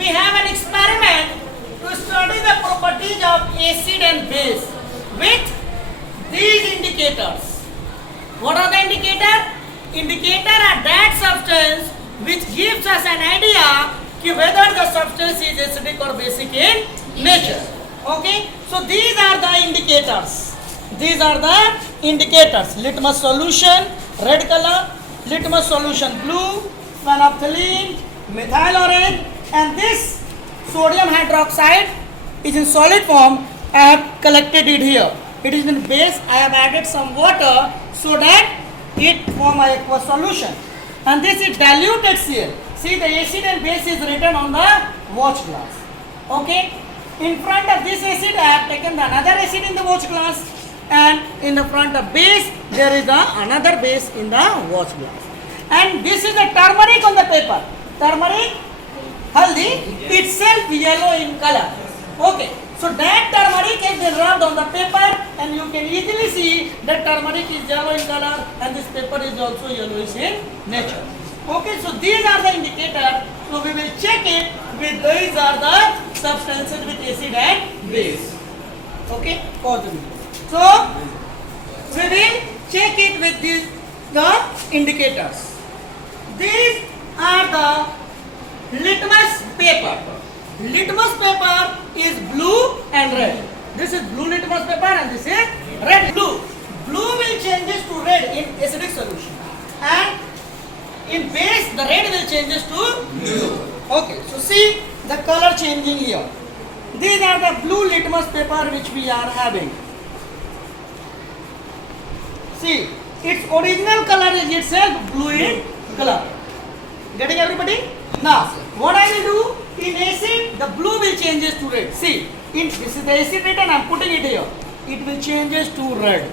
we have an experiment to study the properties of acid and base with these indicators. What are the indicators? Indicators are that substance which gives us an idea whether the substance is acidic or basic in nature. Okay, so these are the indicators. These are the indicators. Litmus solution, red color. Litmus solution, blue. Phenolphthalein, methyl orange, and this sodium hydroxide is in solid form. I have collected it here. It is in base. I have added some water so that it form a aqueous solution. And this is dilute HCl. See, the acid and base is written on the watch glass. Okay. In front of this acid, I have taken another acid in the watch glass, and in the front of base, there is another base in the watch glass. And this is the turmeric on the paper. Turmeric, haldi, itself yellow in color. Okay. So that turmeric has been rubbed on the paper, and you can easily see that turmeric is yellow in color, and this paper is also yellowish in nature. Okay, so these are the indicators. So we will check it with these are the substances with acid and base. Okay, pause the video. So we will check it with these the indicators. These are the litmus paper. Litmus paper is blue and red. This is blue litmus paper and this is red. Blue will changes to red in acidic solution, and in base the red will changes to blue. Okay, so see the color changing here. These are the blue litmus paper which we are having. See, its original color is itself blue in color. Getting everybody? Now, what I will do, in acid, the blue will changes to red. See, this is the acid written, I am putting it here. It will changes to red.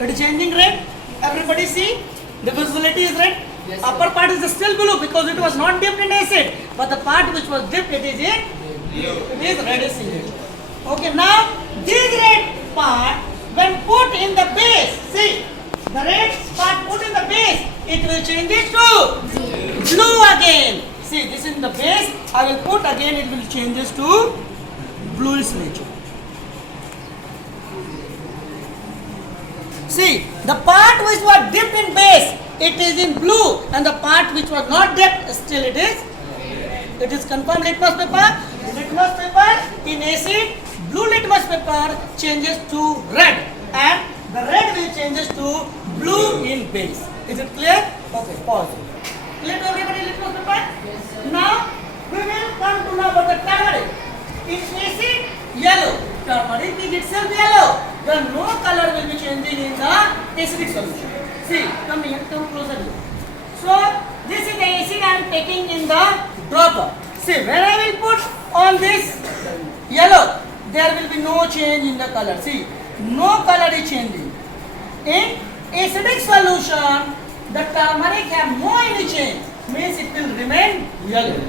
It is changing red. Everybody see? The visibility is red. Yes, upper part is still blue because it was not dipped in acid. But the part which was dipped, it is in blue. It is reddish in nature. Okay, now this red part, when put in the base, see, the red part put in the base, it will change it to blue again. See, this is in the base. I will put again, it will changes to bluish nature. See, the part which was dipped in base, it is in blue, and the part which was not dipped, still it is. It is confirmed litmus paper. Litmus paper in acid, blue litmus paper changes to red, and the red will changes to blue in base. Is it clear? Okay, pause. Clear to everybody litmus paper? Yes, sir. Now we will come to know about the turmeric. In acid, yellow. Turmeric is itself yellow. Then no color will be changing in the acidic solution. See, come here, come closer here. So this is the acid I am taking in the dropper. See, when I will put on this yellow, there will be no change in the color. See, no color is changing. In acidic solution, the turmeric have no any change, means it will remain yellow.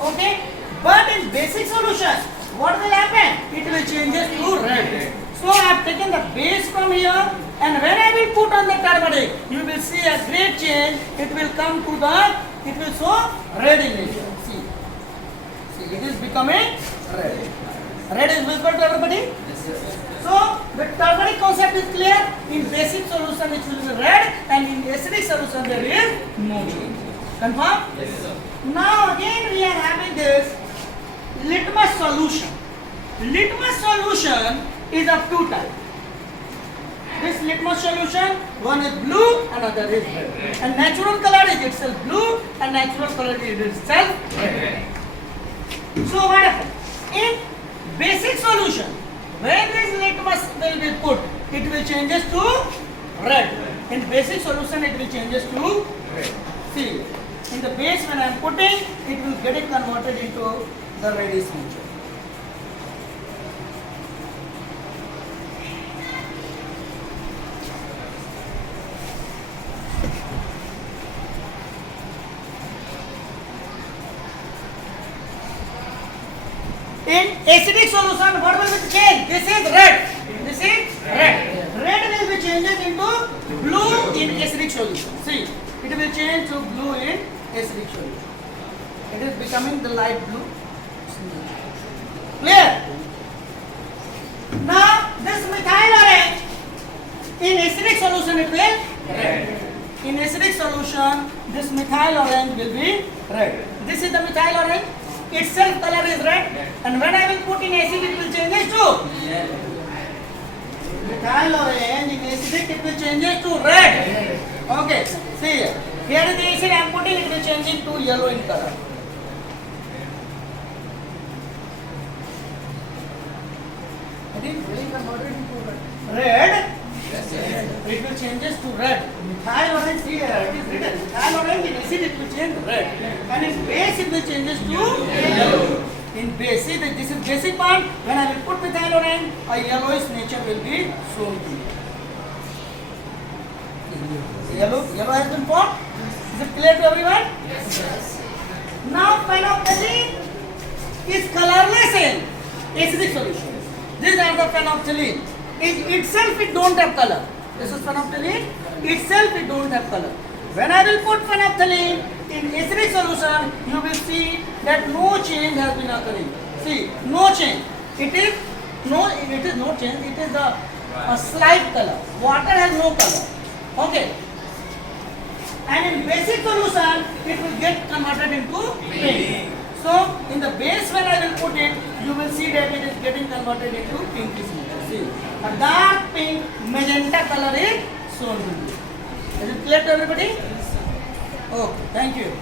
Okay, but in basic solution, what will happen? It will changes to red. So I have taken the base from here, and when I will put on the turmeric, you will see a great change. It will come to the, it will show red in nature. See, it is becoming red. Red is visible to everybody? Yes, sir. So the turmeric concept is clear. In basic solution it will be red, and in acidic solution there is no change. Confirm? Yes, sir. Now again we are having this litmus solution. Litmus solution is of two types. This litmus solution, one is blue, another is red. And natural color is itself blue, and natural color is itself red. So what happens? In basic solution, when this litmus will be put, it will changes to red. In basic solution, it will changes to red. See, in the base when I am putting, it will get it converted into the reddish nature. In acidic solution, what will be changed? This is red. This is red. Red will be changed into blue in acidic solution. See, it will change to blue in acidic solution. It is becoming the light blue. Clear? Now this methyl orange in acidic solution it will red. In acidic solution this methyl orange will be red. This is the methyl orange. Its self color is red, and when I will put in acid it will change to methyl orange. In acidic it will change to red. Okay, see here. Here is the acid I am putting, it will change to yellow in color. It is very converted into red. It will changes to red. Methyl orange here, it is written. Methyl orange in acid it will change to red. And in base it will changes to yellow. In base, see this is basic part. When I will put methyl orange, a yellowish nature will be shown to you. Yellow has been formed. Is it clear to everyone? Yes. Now phenolphthalein is colorless in acidic solution. These are the phenolphthalein. Itself it don't have color. This is phenolphthalein. Itself it don't have color. When I will put phenolphthalein in acidic solution, you will see that no change has been occurring. See, no change. It is no change. It is a slight color. Water has no color. Okay. And in basic solution, it will get converted into pink. So, in the base when I will put it, you will see that it is getting converted into pinkish nature. See, a dark pink magenta color is shown to you. Is it clear to everybody? Okay, thank you.